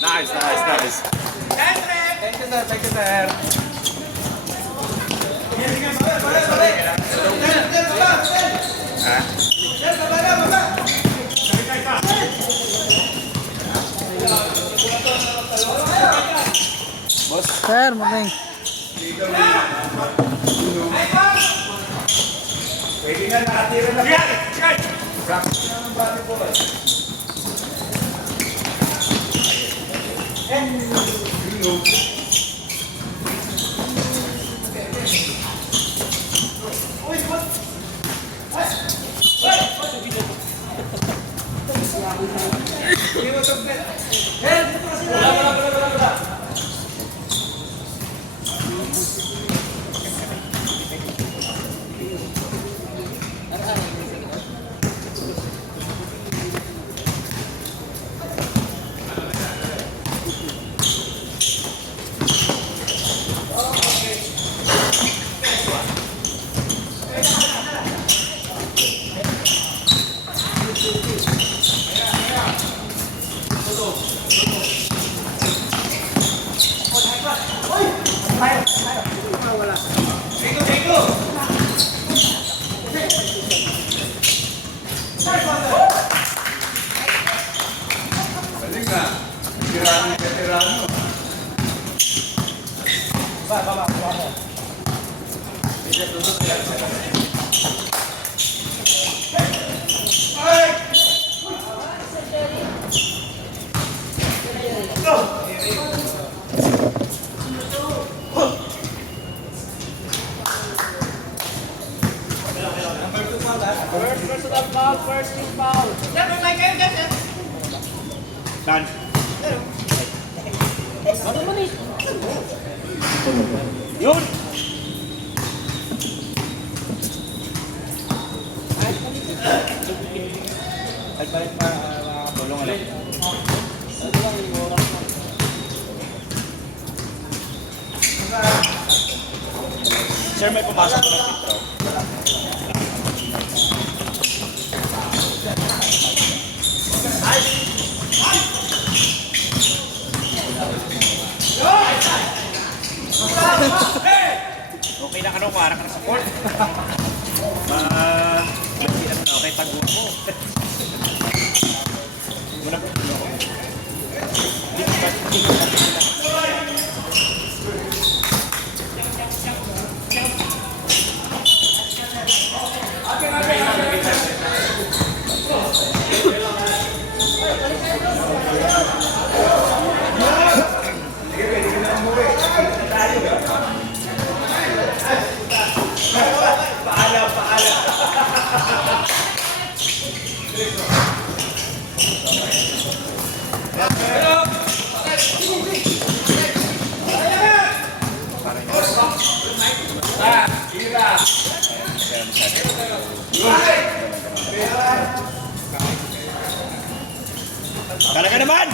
Nice, nice, nice. Thank you, sir. Thank you, sir. Sir, morning. Pwede na nakatira na. Practice na ng volleyball. Veterano. First team foul. Done. Yun! Balik pa mga bulong ulit. Sir, may pumasok ko ng pito. Okay na ka nung para ka na support. Okay, pag-uwa mo. Muna po. Talaga naman!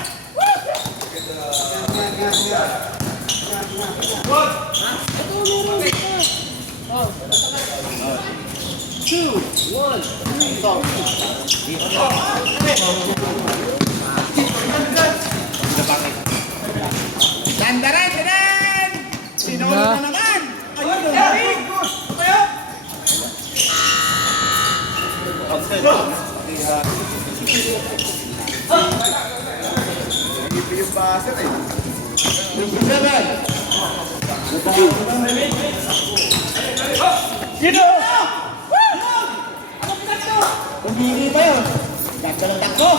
Two, one, three, go! Dandaran, dandaran! Sinulog na naman! Ayun, ayun! Yung basa eh. Sino? Pumili pa yun. Takbo ng takbo.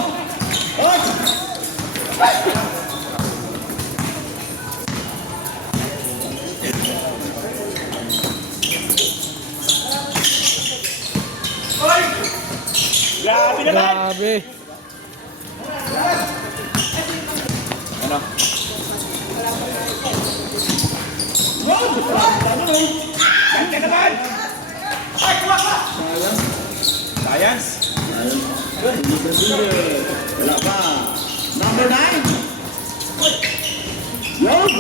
Grabe naman! Grabe. Ano? Ganda naman! Ay, kuha ka! Science! Wala pa. Number 9. Yun.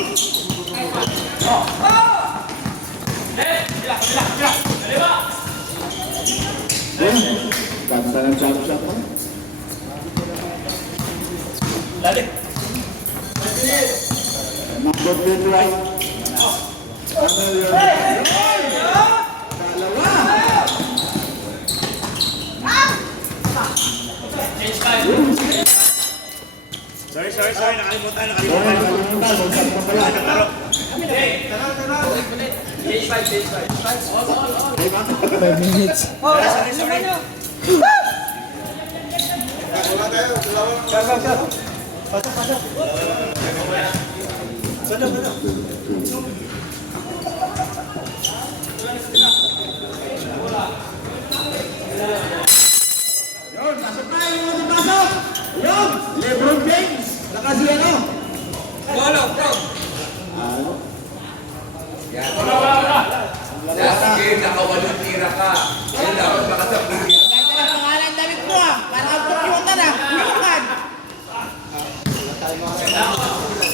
Ganda ng jump shot mo. Dali! Number 10 right. Ano yun? Dalawa. Sorry. Nakalimutan. Kalimutan. Mag-shot pa pala. Naglaro. 5 minutes. Sorry. Yun, pasok na yung mga pasok. Yun, LeBron James. Nakasi ano? Sige, nakawalong tira ka. Ayun, dapat makasabot. Ganda na pangalan damit mo ah. Parang ang computer ah. Lukan.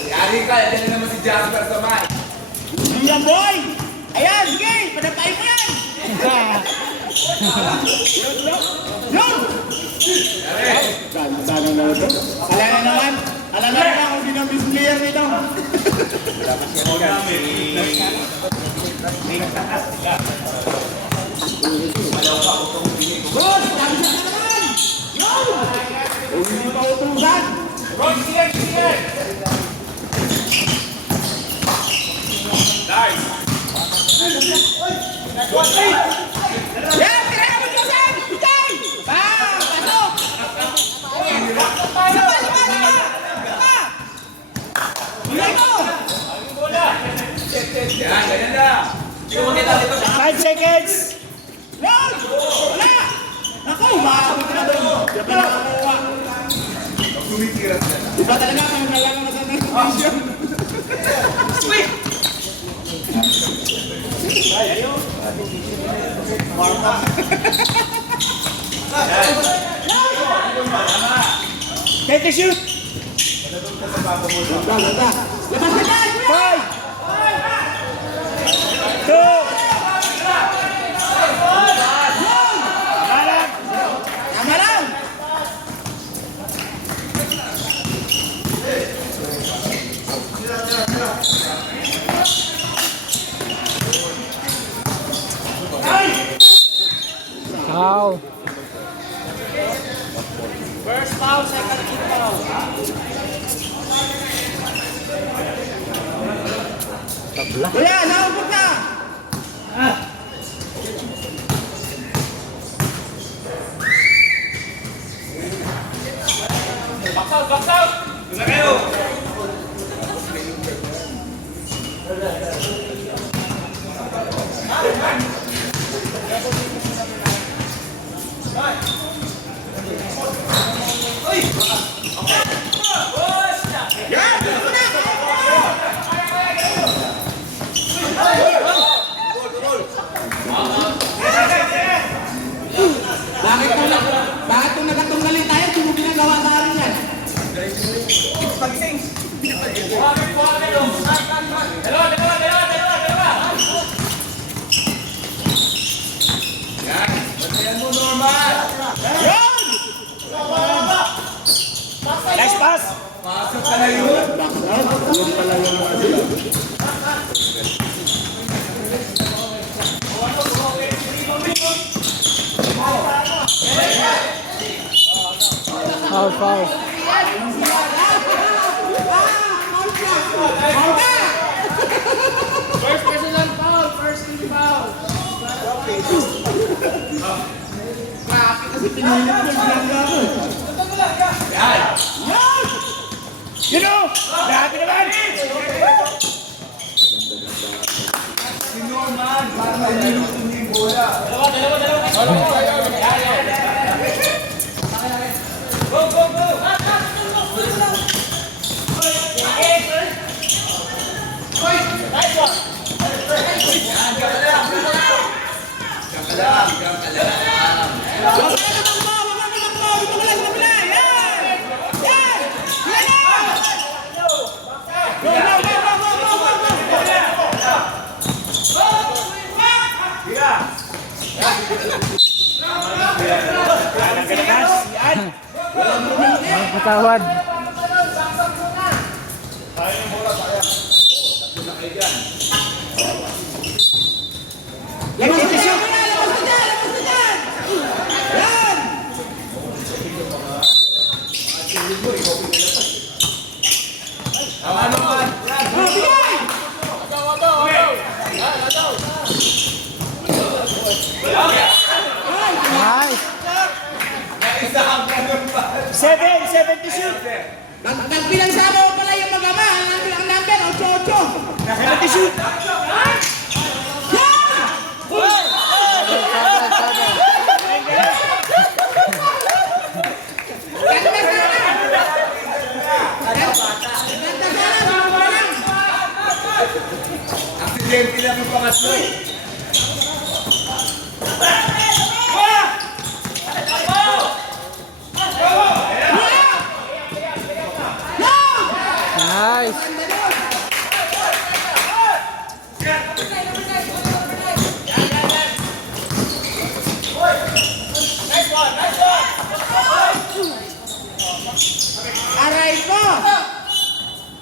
Yari ka, yan na naman si Jasper sa mic. Yan boy. Ayan, sige. Padapain mo yan. Yun. Ganda na naman ito. Alala naman. Alala naman kung sino ang best player nito. Good! Dami siya na naman! Yun! Hindi pa utusan! Nice! Yan! Tira na mo Joseph! Itay! Bang! Pasok! Lima! Ilay mo! Yan, ganyan na. 5 seconds! Yun! Wala! Naku! Maabot na doon! Diyan pa nakakuha! Tumitira sila. Iba talaga kung nalaman sa notification. Sweet! Take a shoot! Ganda, ganda! Labas na tayo! 5! 2! Tama lang! Foul. First foul, second kick foul. Kuya, naubot na! Box out! Doon na kayo! Yan! Dito na! Bakit kung nagatunggalin tayo, kung mo ginagawa sa amin yan? Yan, bantayan mo, Norman. Yan! Nice pass! Pasok ka na yun. Yun pala yung mga sila. Foul, foul. First personal foul, first team foul. You know! Grabe naman! Si Norman, para may minuto niya yung bola. Patawad. Labas na dyan! Labas na dyan! Yan! Bigay! Nice. 7-shoot. Nagbilang sa mo pala yung mag-ama. Ang number, 8-8. 7-shoot. Aksidente lang yung pangatlo. Nice. Aray ko!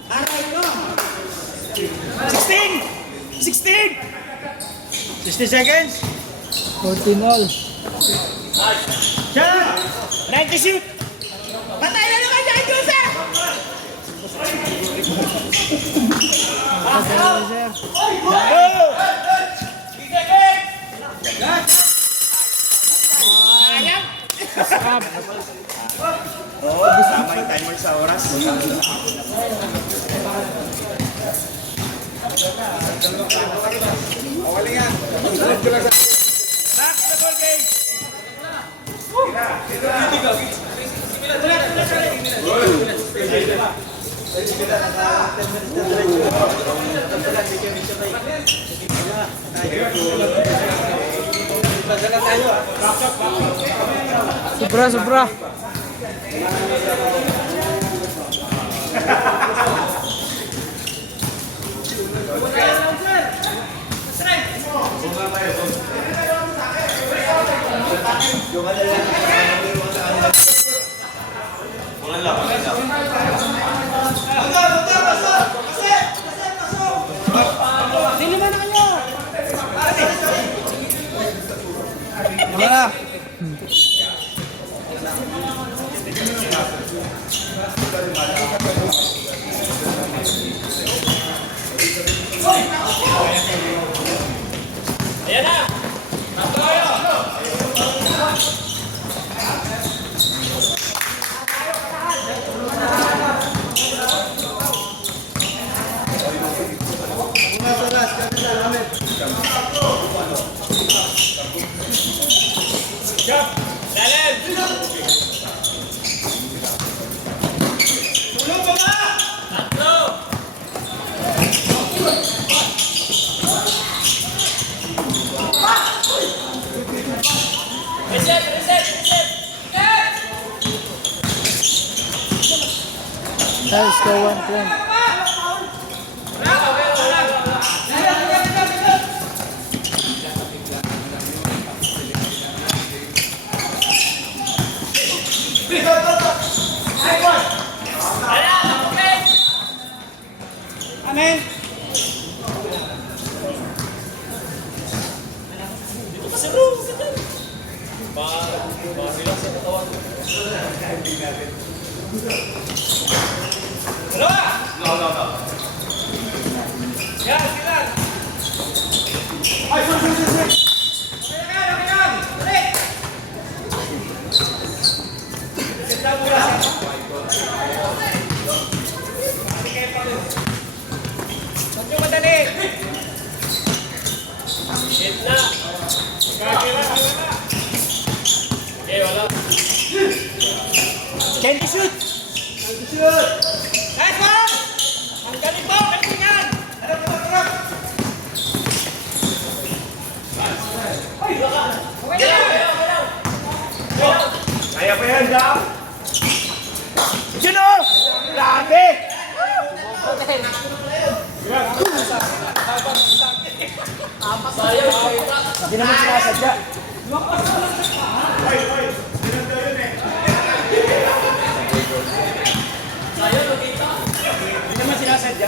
Aray ko! 16. 60 seconds. 14 all. Shot. 90 shoot. Patay na naman dyan, Joseph! Go. Stop. Tama yung timer sa oras. Back to the ball game. Sobra. Let's go, 1 point. Amen. Candy shoot! Nice one! Ang galing po! Galing yan! Kaya pa yan, Jack. Yun o! Grabe! Hindi naman sinasadya. Hindi naman sinasadya.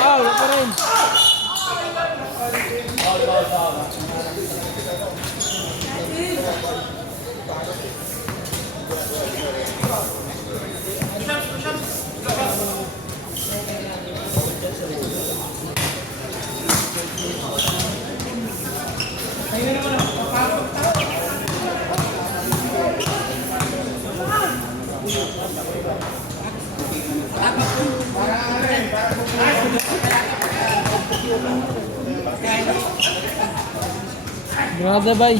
Foul pa rin. Brother bay.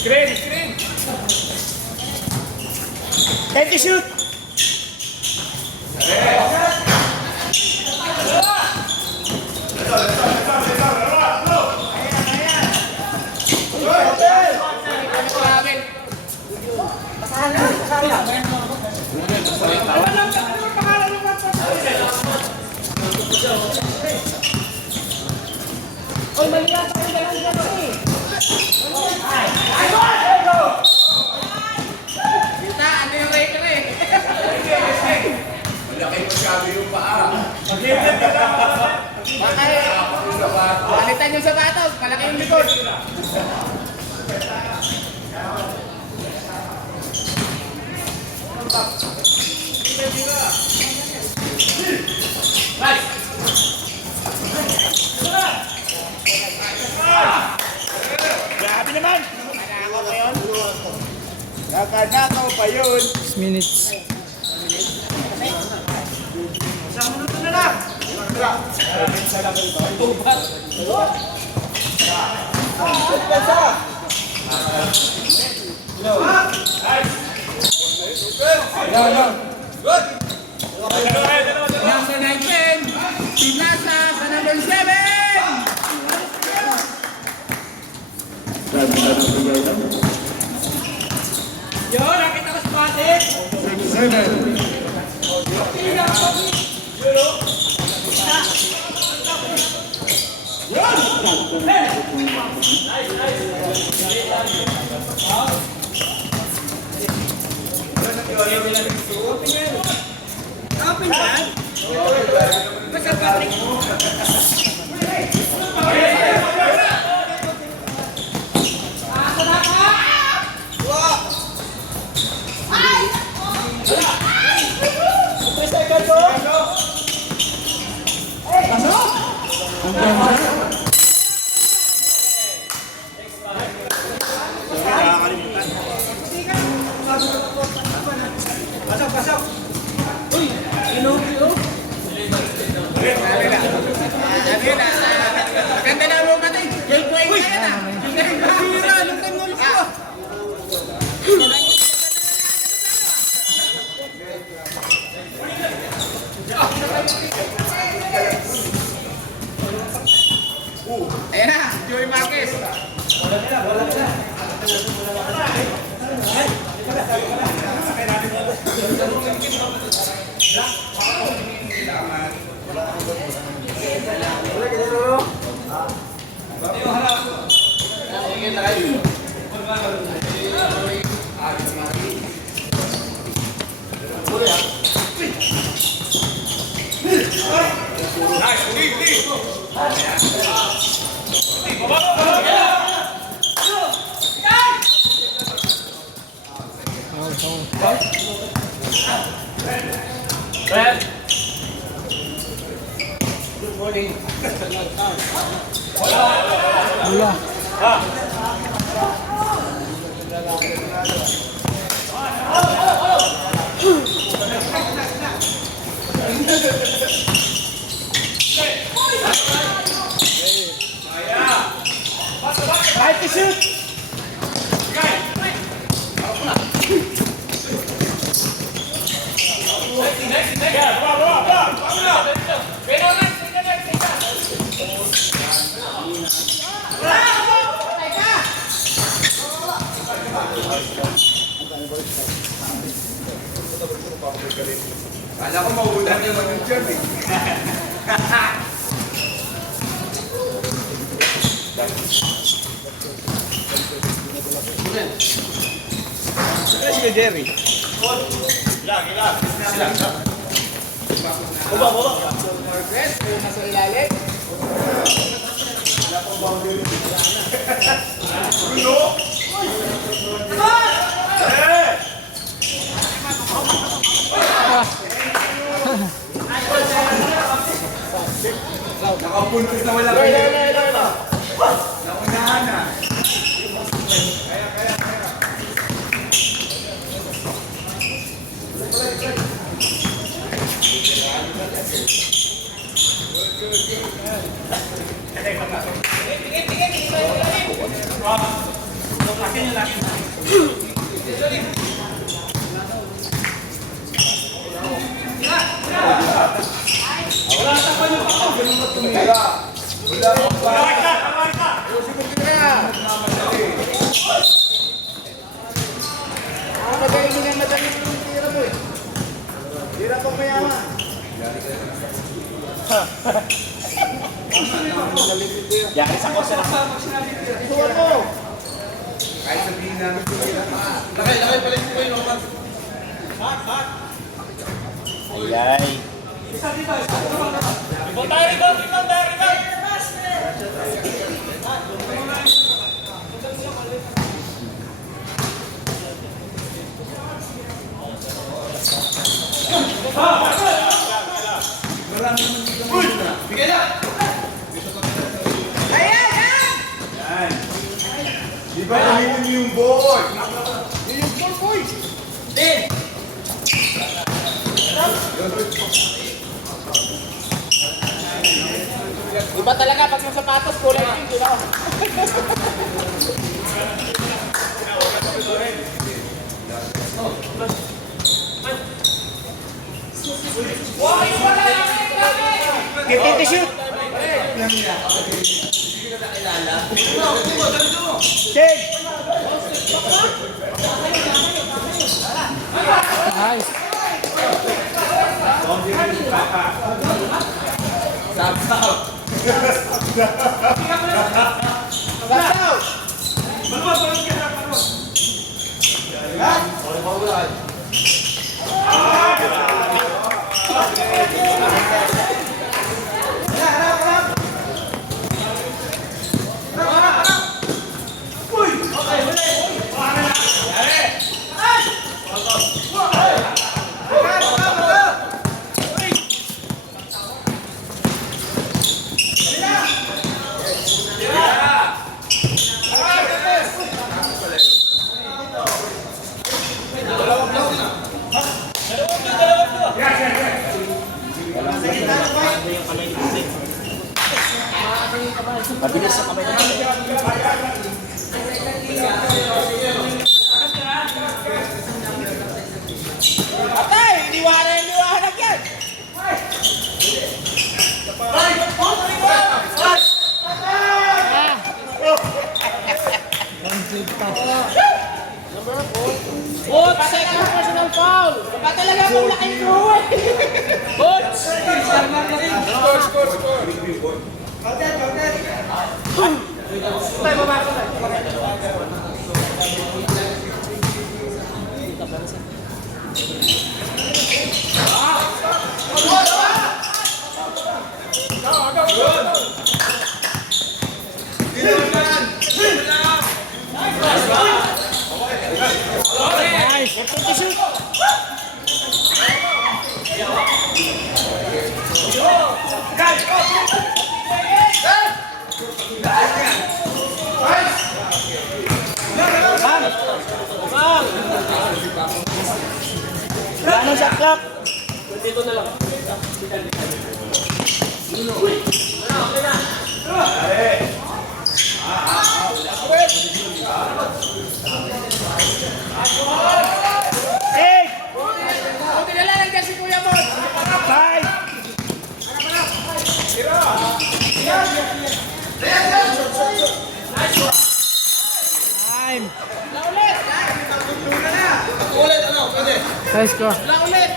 Screen! Empty shoot! Kita, ano yung raker eh? Malaki masyado yung paa. Balitan yung sapatos, malaki yung likod. Grabe naman! Nakanakaw pa yun! 6 minutes. Isang minuto na lang! Number 19, Pinasa sa number 7! Yun, nakita ko sa patit! Open yan? Basta Patrick. Pasok! Ganda na mo natin. Gateway ka yan ah. Hira, nung time mo ko. Ayan na, Joey Marquez. Wala. Kahit i-shoot! Kala ko mauulan naman yung dyan eh. Sige, Jerry. Nakapuntos na wala kayo. Naunahan na. Yari sa kose lang. Kahit sabihin namin ko Ayay. Di ba kaminin niyo yung ball? Iba talaga pag may sapatos, kulay pink, di ba? Kitty to shoot! Change! Nice. Mabilis sa kamay naman. Atay, liwanag yan! Bot, second personal foul! Baka talaga pang laking throw eh! Bot! Nice. Kitty to shoot! Clock! Eight! Buti na lang nandiyan si Kuya Mon. Five! Time. Ulit. High score. Wala ulit.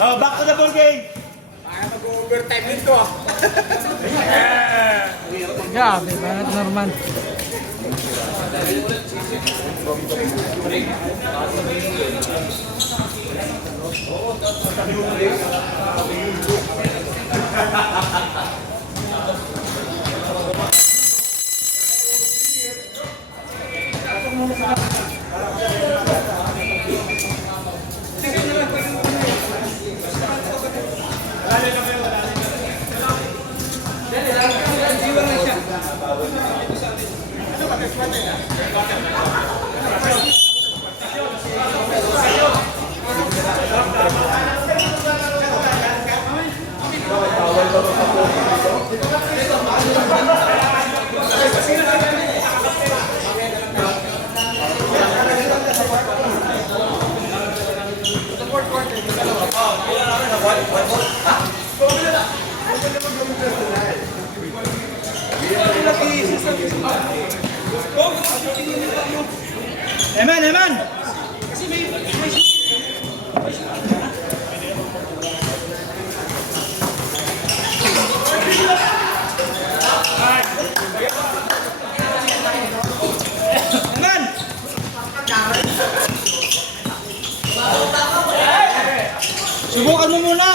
Oh, back to the ball game! Para mag-overtime dito ah. Grabe, banat Norman. Eman, Eman! Eman! Subukan mo muna!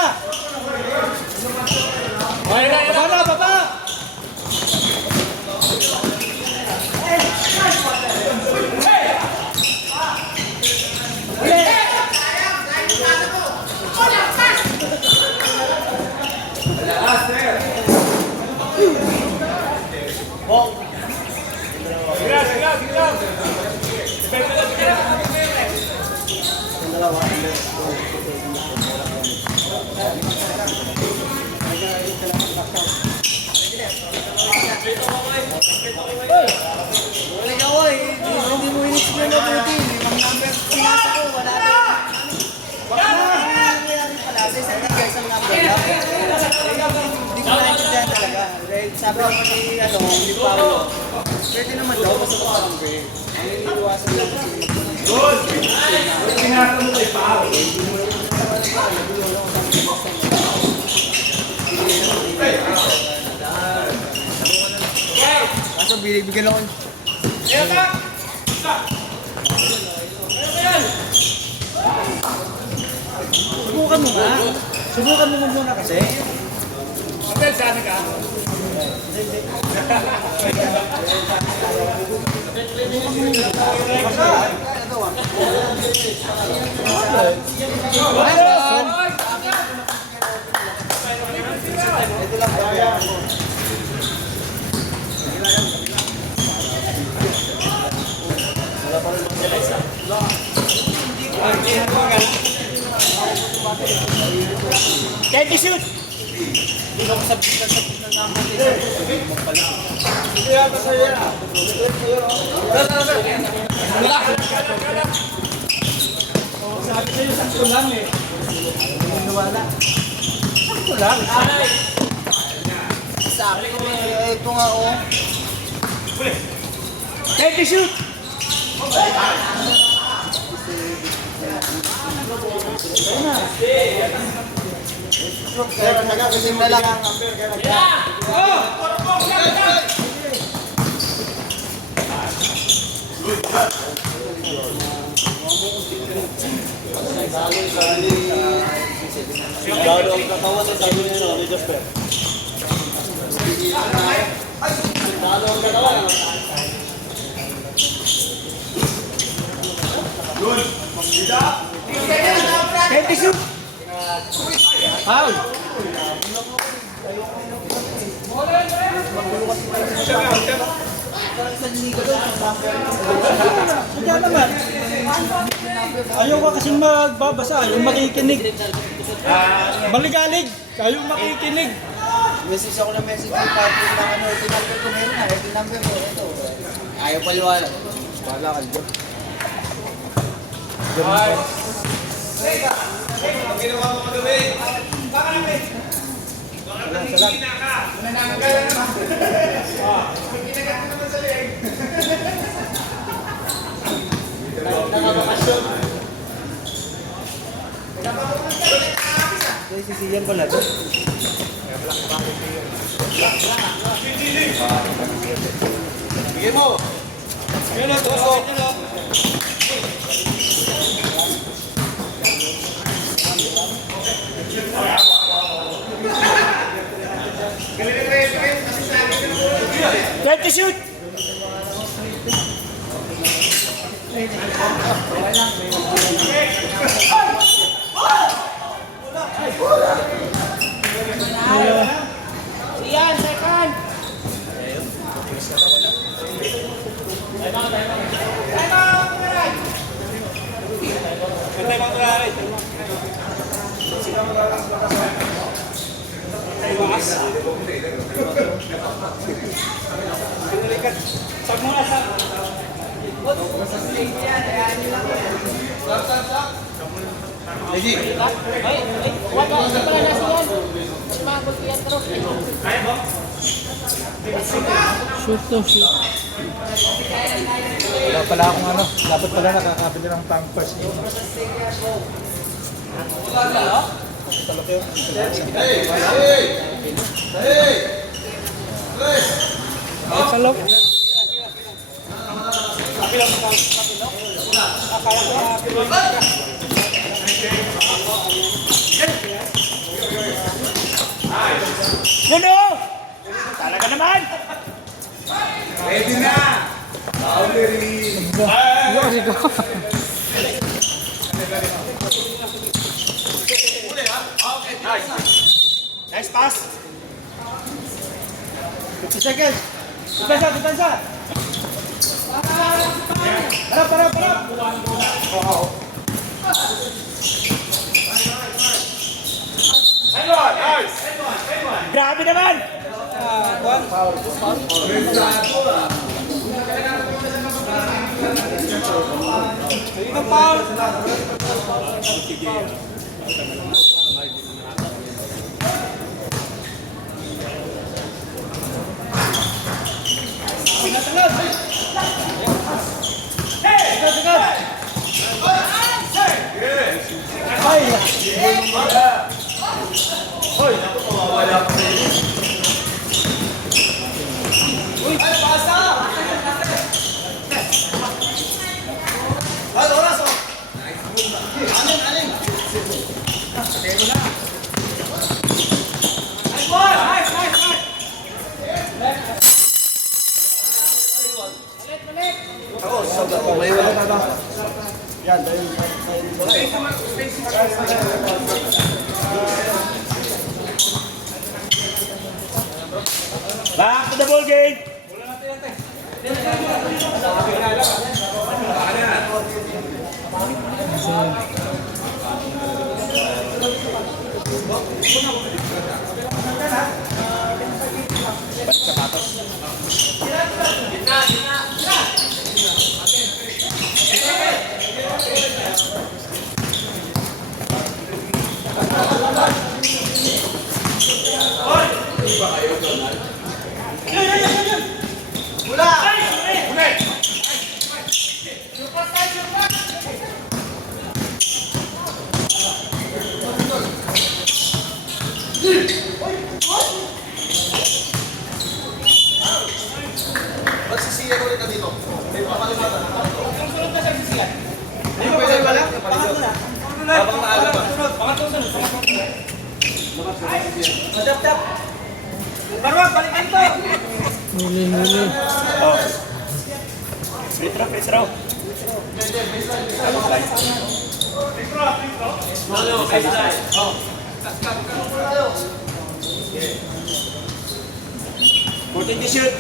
Baba na, baba! Hindi mo inisip na mabuti. Yung number pinasa ko, wala rin. Baka nangyayari pala. Sa isang liga, isang number lang. Hindi ko naintindihan talaga. Dahil sabi ko ni Paolo, pwede naman daw basta ko parang break. Ang iniiwasan lang kasi Good! Pinasa mo kay Pao. kaso binibigyan ako. Subukan mo nga. Subukan mo muna kasi. Hotel, saan ka? Can't shoot! Sabi sa'yo, sakto lang eh. Wala. Sakto lang. Sa akin, ito nga oh. Can't shoot! Pero nagkakasim na lang ang Can't shoot! Foul! Kaya naman. Ayaw ka kasi magbabasa, yung makikinig. Baligalig. Kayong makikinig. Message ako ng message ng Patrick ng ano, ito number ko meron na, ito number ko, ito. Ayaw paliwanag. Wala ka dyan. Ginawa mo kagabi. Baka namin. Baka nangisina ka. Nananggal naman. Ginagat ka naman sa leg. Nakabakasyon. Sisiyan ko lang. Bigyan mo. Yan o, tusok. Try to shoot! Siyan, second. Patay mga tulari. Pinalikat. Sag mo na sa... Shoot to shoot. Wala pala akong ano. Dapat pala nakakabili ng pampers. Salok. Yun o! Talaga naman! Ready na. Boundary. Yun, ito. Nice pass! 50 seconds! Depensa, depensa! Harap, harap, harap! Grabe naman! Back to the ball game! Magsisiyan ulit na dito. May pakalimatan. Hindi ko pwede wala? Pangat mo na. Habang maaga pa. Madap, tap. Barwag, balikan to! Huli, huli. Free throw, free throw. Fourteen to shoot.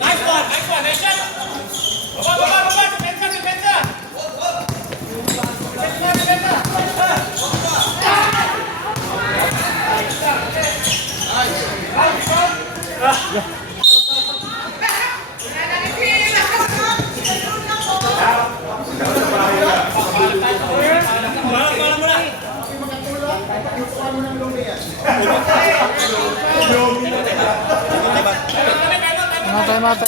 Nice one, nice shot! Baba! Depensa! Time out.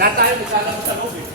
Lahat tayo maglalaro sa loob eh.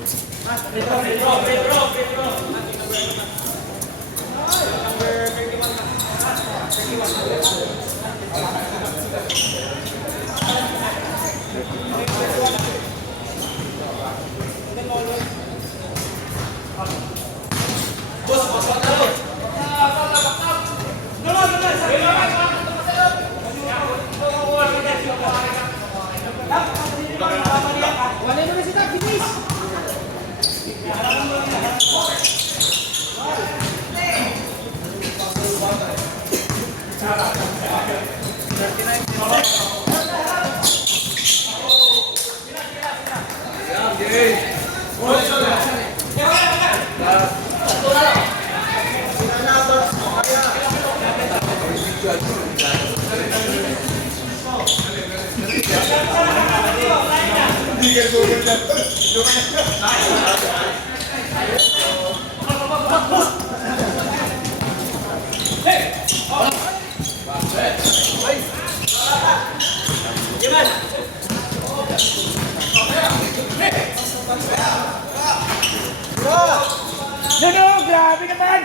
Grabe naman!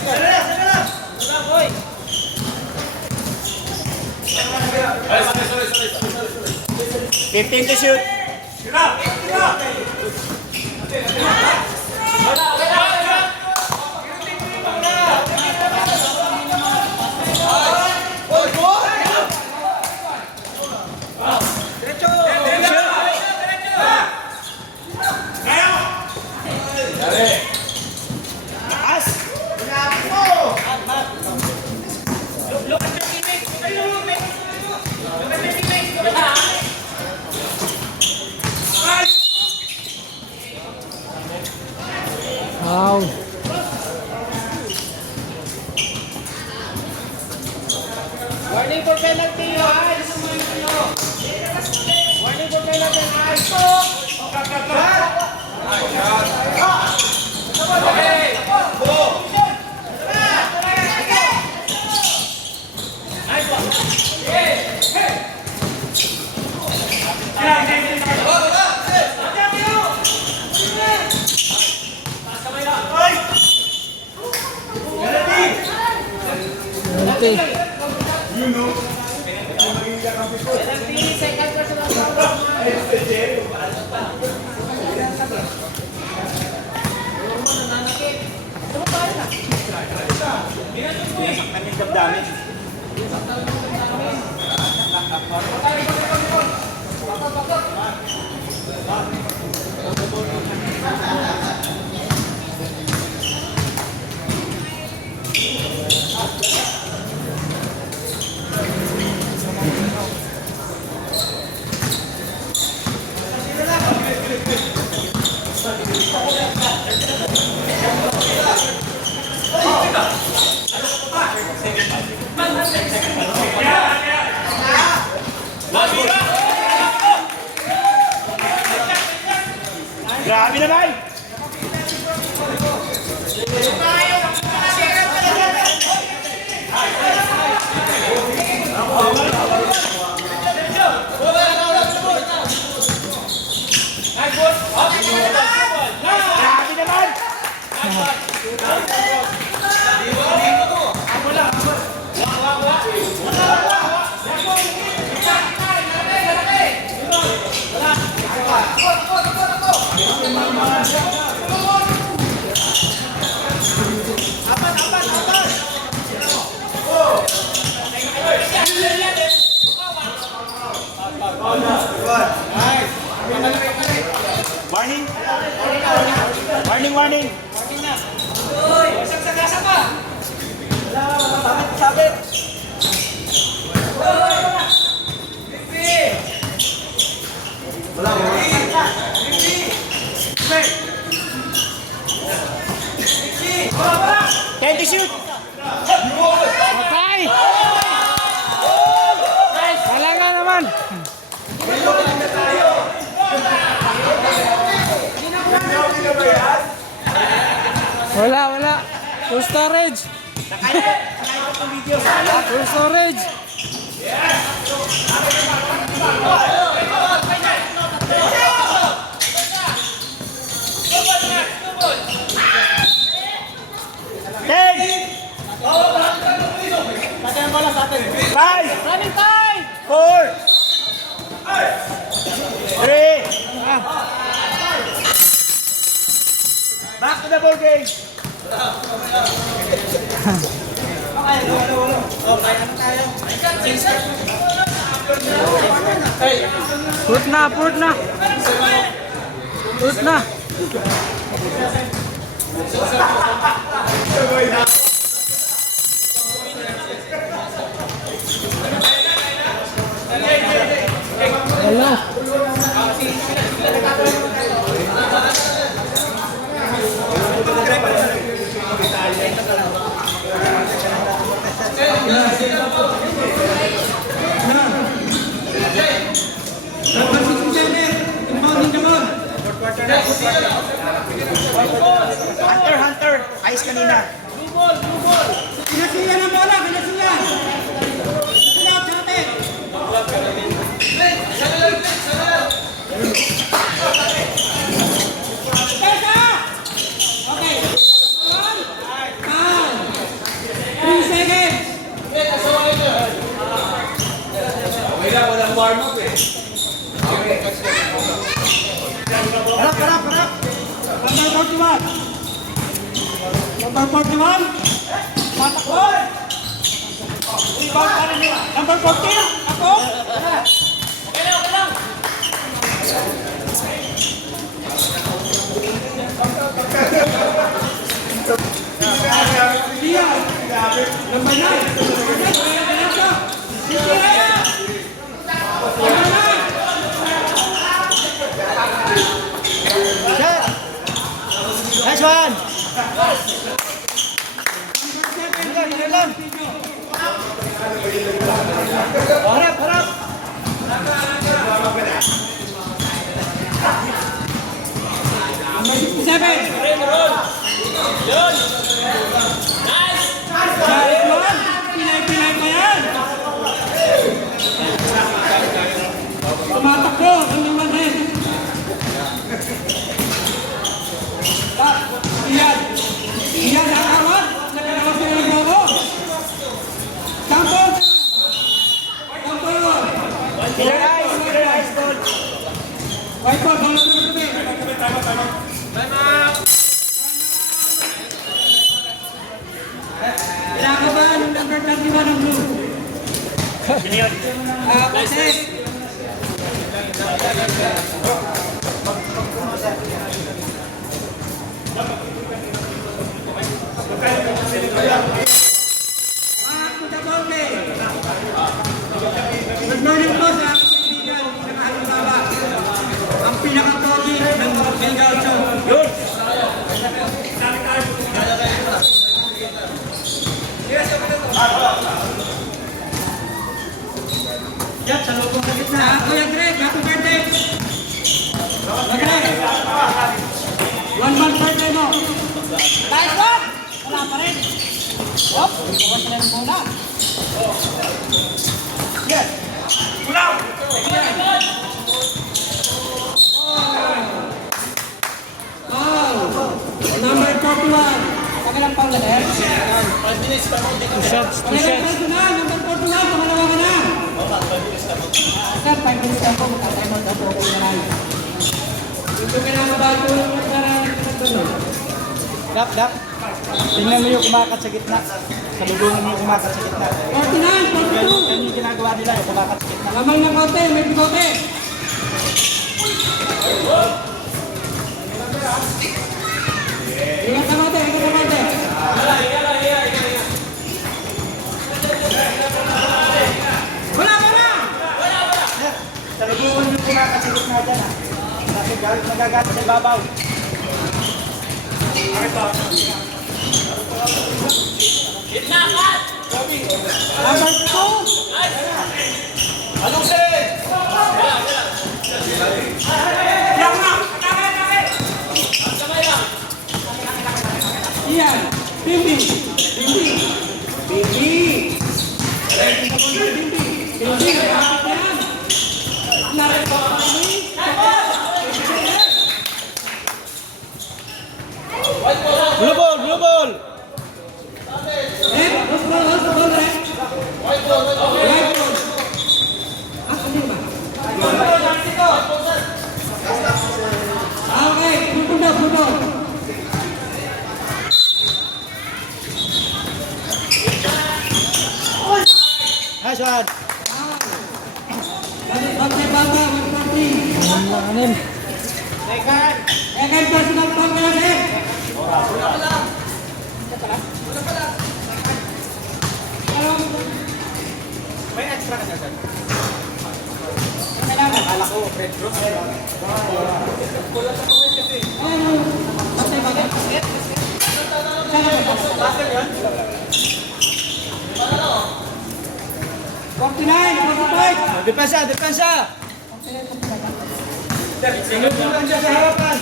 Sorry. 15 to shoot. Wow. Warning for penalty, guys! Warning for penalty, guys! Okay. Penalty, second personal foul. Grabe naman! warning. Warning, warning. Isang sagasa pa. Sabit. Candy shoot. Okay! Wala nga naman. Wala, wala. Full storage. Full storage. Five. Four. Three. Back to the ball game. Put na, put na. Put na. Wala. Hunter. Ayos kanina. Pinasiyan ang bola, pinasiyan. Pinasiyan, tsate. Teka! Okay. 3 seconds. Walang warm up eh. Harap. Number 41. Number 41. Matakbo. Rebound pa rin nila. Number 14. Ako. Diyan. Number 9. Nice one. Harap. Number 67. Pilay pa yan. Tumatakbo ang number 10. Iyan ang awat. Nakalawas sila ng lobo. Campbell. Killer eyes, ball. White ball, bola sa gabi. Kinakabahan ng number 31 ng blue. Kasi. Good morning po sa aking kaibigan, pinakahalimbawa. Ang pinaka-pogi ng Bengal Show. Yun! Yan, sa loob ng gitna. Kuya Greg, happy birthday! Greg! 1 month birthday mo. Kahit ba? Wala pa rin. Hop, bukas na rin muna. Yes. Pulau. Number 41. Pangalan pang lahat. 2 shots, 2 Pangalan shots. pang lahat. Number 41. Pangalawa ka na. Sir, 5 minutes lang po. Magkatime out ako ko na lang. Dito ka na mabago yung nagkaroon. Dap. Tingnan mo yung kumakat sa gitna. Salubungan mo yung kumakat sa gitna. 49, 42. Yan yung ginagawa nila, yung kumakat sa gitna. Lamang ng kote, may bigote. Magagalit sa babaw. Number 2. Anong set? Iyan. Bimbi. Bimbi. Bimbi. Bimbi. Narin ko. Blue ball, blue ball. Let's ball, Red. White ball. Okay, blue ball. Nice one. Bangga, 140. Kanin. Second personal foul na Red. May extra ka dyan. Akala ko, Fred Brooks. Master yun? 49, 45. Depensa, depensa! Sinubukan siya sa harapan.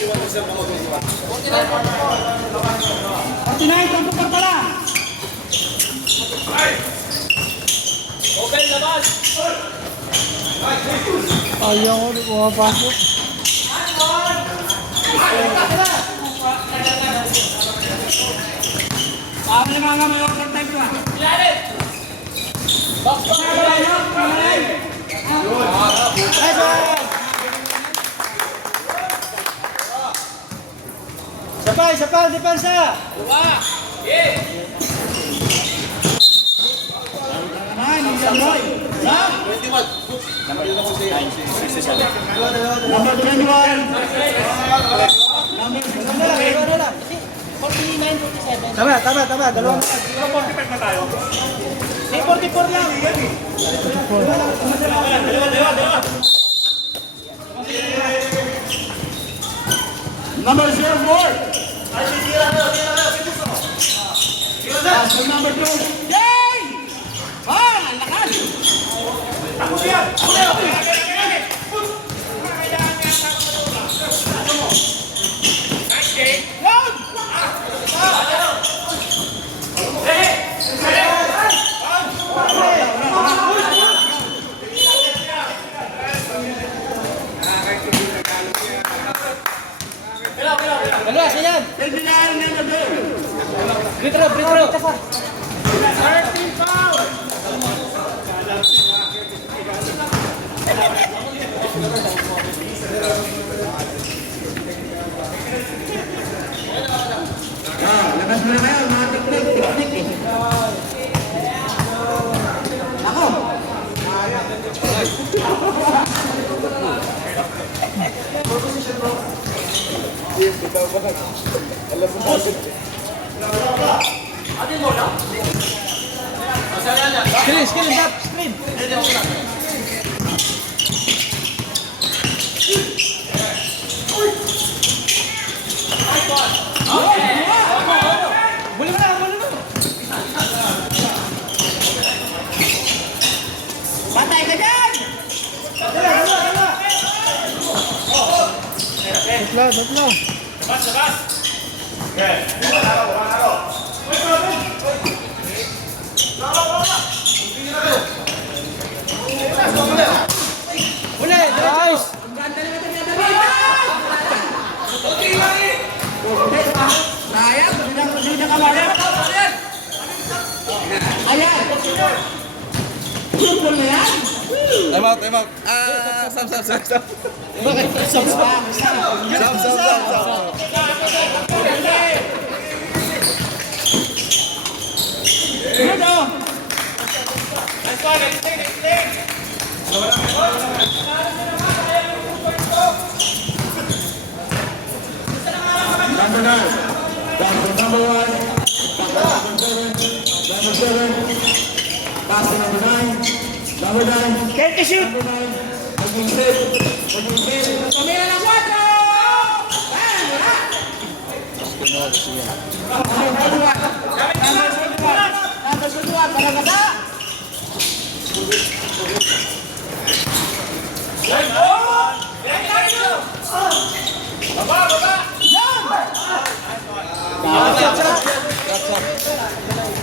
49, tampo pa pala. Okay, labas! Ayaw ko rin pumapasok. Paano na mga may overtime ko ah? Nice one! Sapal, depensa! Naman, William Roy. Sam? Number 21. Number 49. Tama. Dalawa na. 45 na tayo. May 44 lang. Number 04. Pastor number 2. Yay! Ang lakas! Dalawa, siya yan. 29 number 2. Britro. 13 foul. Labas mo na kayo, mga teknik eh. Ako! Screen, Dap, screen. Buli mo na. Patay ka dyan! Dalawa. Tatlo. Labas! Okay. Uli, Nice. Sayang, hindi na kamali. Ayan! Football na yan? Time out. Sam. Bakit? Sam. Good oh! Number 9. That's number 1. Number 7. Pass to number 9. Number 9. Can't shoot. Number 9. Maging 6. Pamila na siya!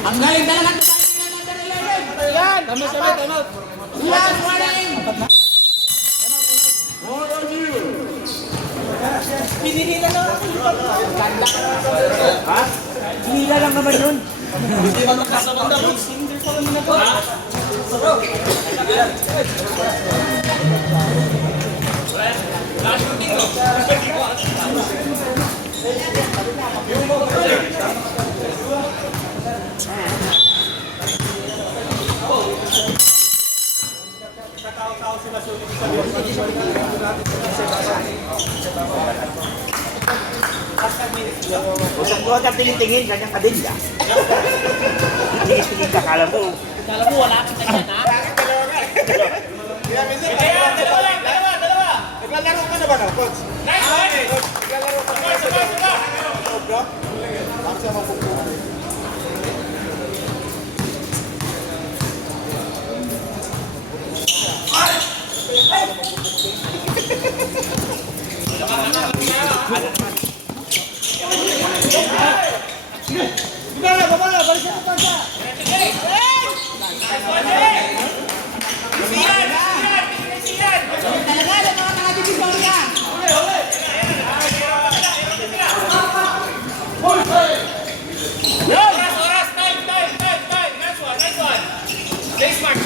Ang galing talaga ng number 11. Yan. Tama, time out. Last warning. All on you. Pinihila lang ako. Hinila lang naman yun. Hindi man nakasabanda mo. Hindi ko naman na to. Usap ko ka tingin-tingin, ganyan ka din ka. Tingin-tingin ka, kala mo. Kala mo wala kang kanya na? Dalawa. Naglalaro ka na ba na, coach? Nice one. Naglalaro ka na ba? Sabay. Ang sa mabubuhay. Talaga, yung mga nakadibisyon yan. Oras. Time. Nice one. Play smart.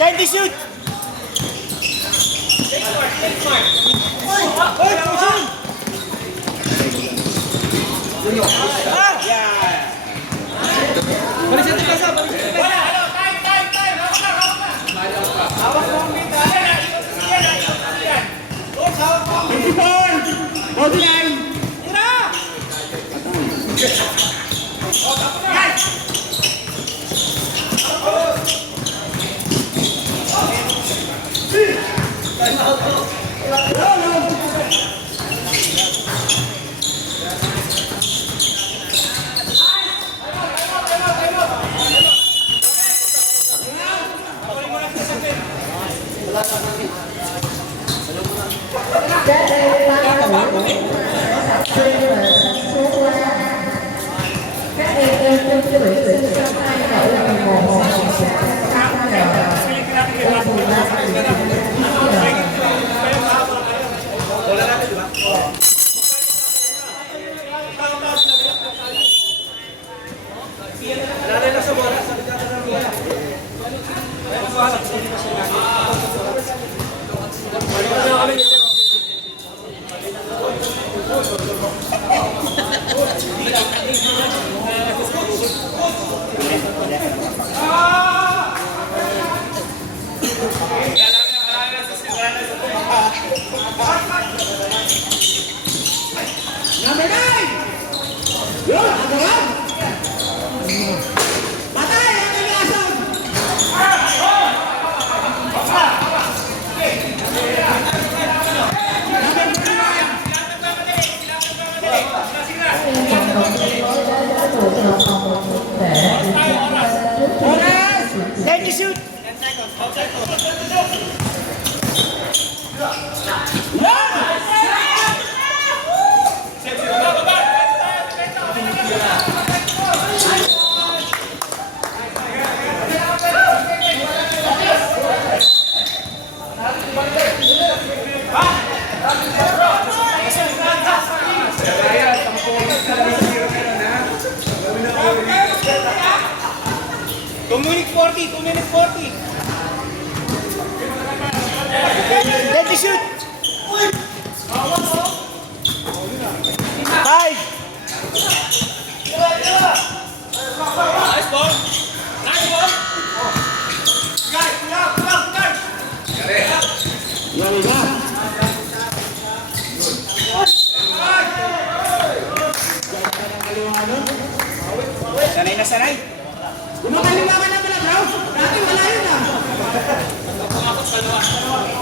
Time to shoot! Play smart. Balisin din sa balisin. Wala, time. Hawak mo ang bita. Yan. 54! 49! Number 9! Yun, agawad! Patay ang Eliason! Time to shoot! Two minutes 40. Time to shoot! Time! Nice ball. Yan iba. Sanay na sanay. Gumakalima ka na pala, bro! Dati wala yun ah!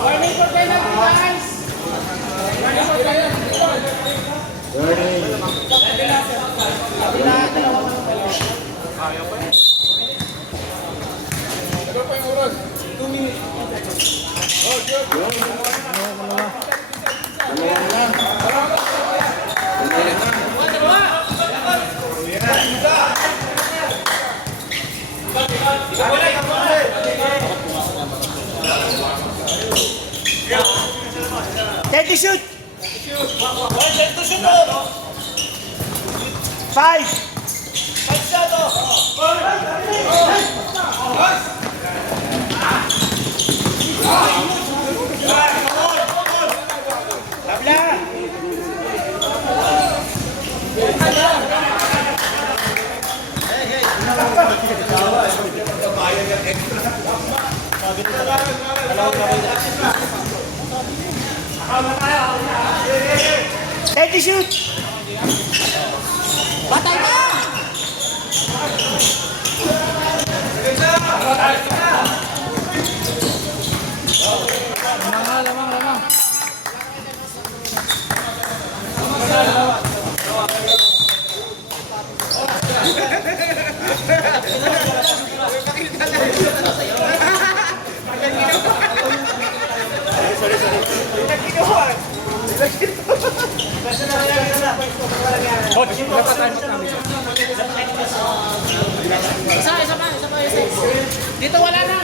Warning for penalty, guys! Warning for penalty. Warning. Ready to shoot! 5! Ready to shoot! Batay ka! Lamang. Dito wala na.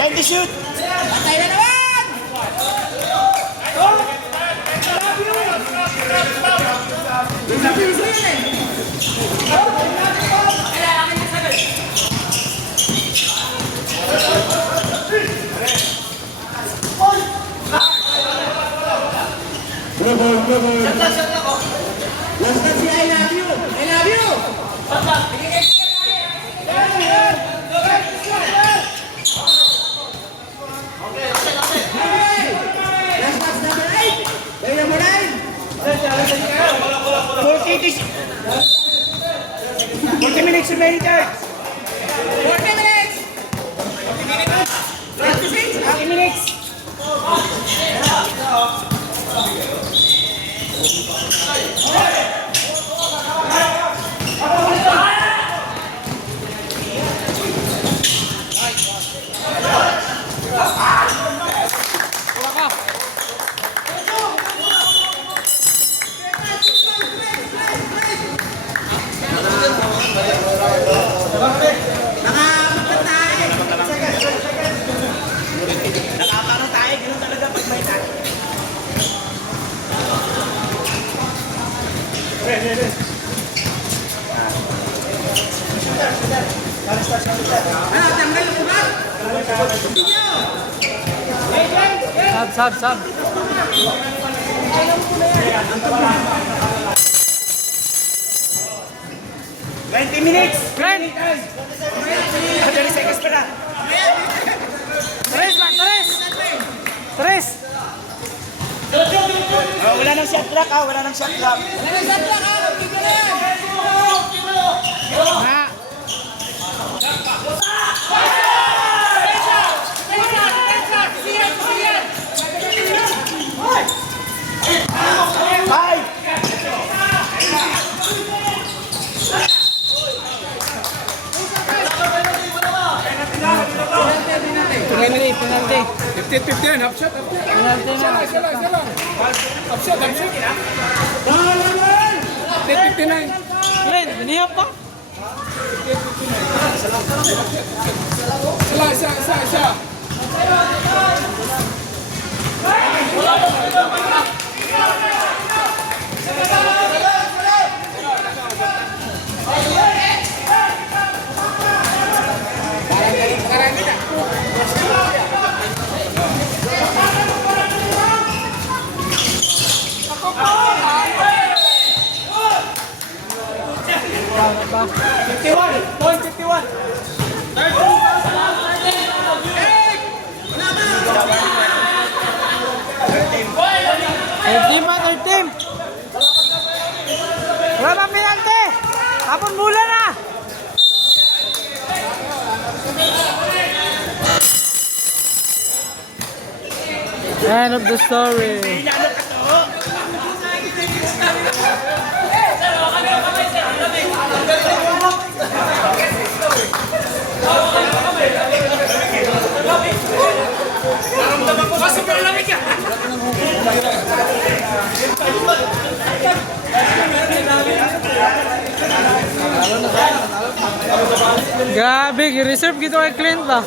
Ready to shoot! Batay na naman! Last time si I love you! I love you! Last match number 8! Day number 9! 40 minutes remaining time! 40 minutes! 40 minutes! Nakapano tayo, ganoon talaga pag may tayo. Ano, tanggal yung ubat? Sab. 20 minutes! Glenn! 30 seconds pa na. Tres! Oh, wala nang shot clock ah, wala nang shot clock. Na! Five! Penalty. 15-15, half shot. Penalty na. Half shot. Ball! 59. Glenn, binihap pa? Isa. Ba? 13. Wala bang penalty? Hapon mula na! End of the story. Grabe, reserve gitu kay Clint ba?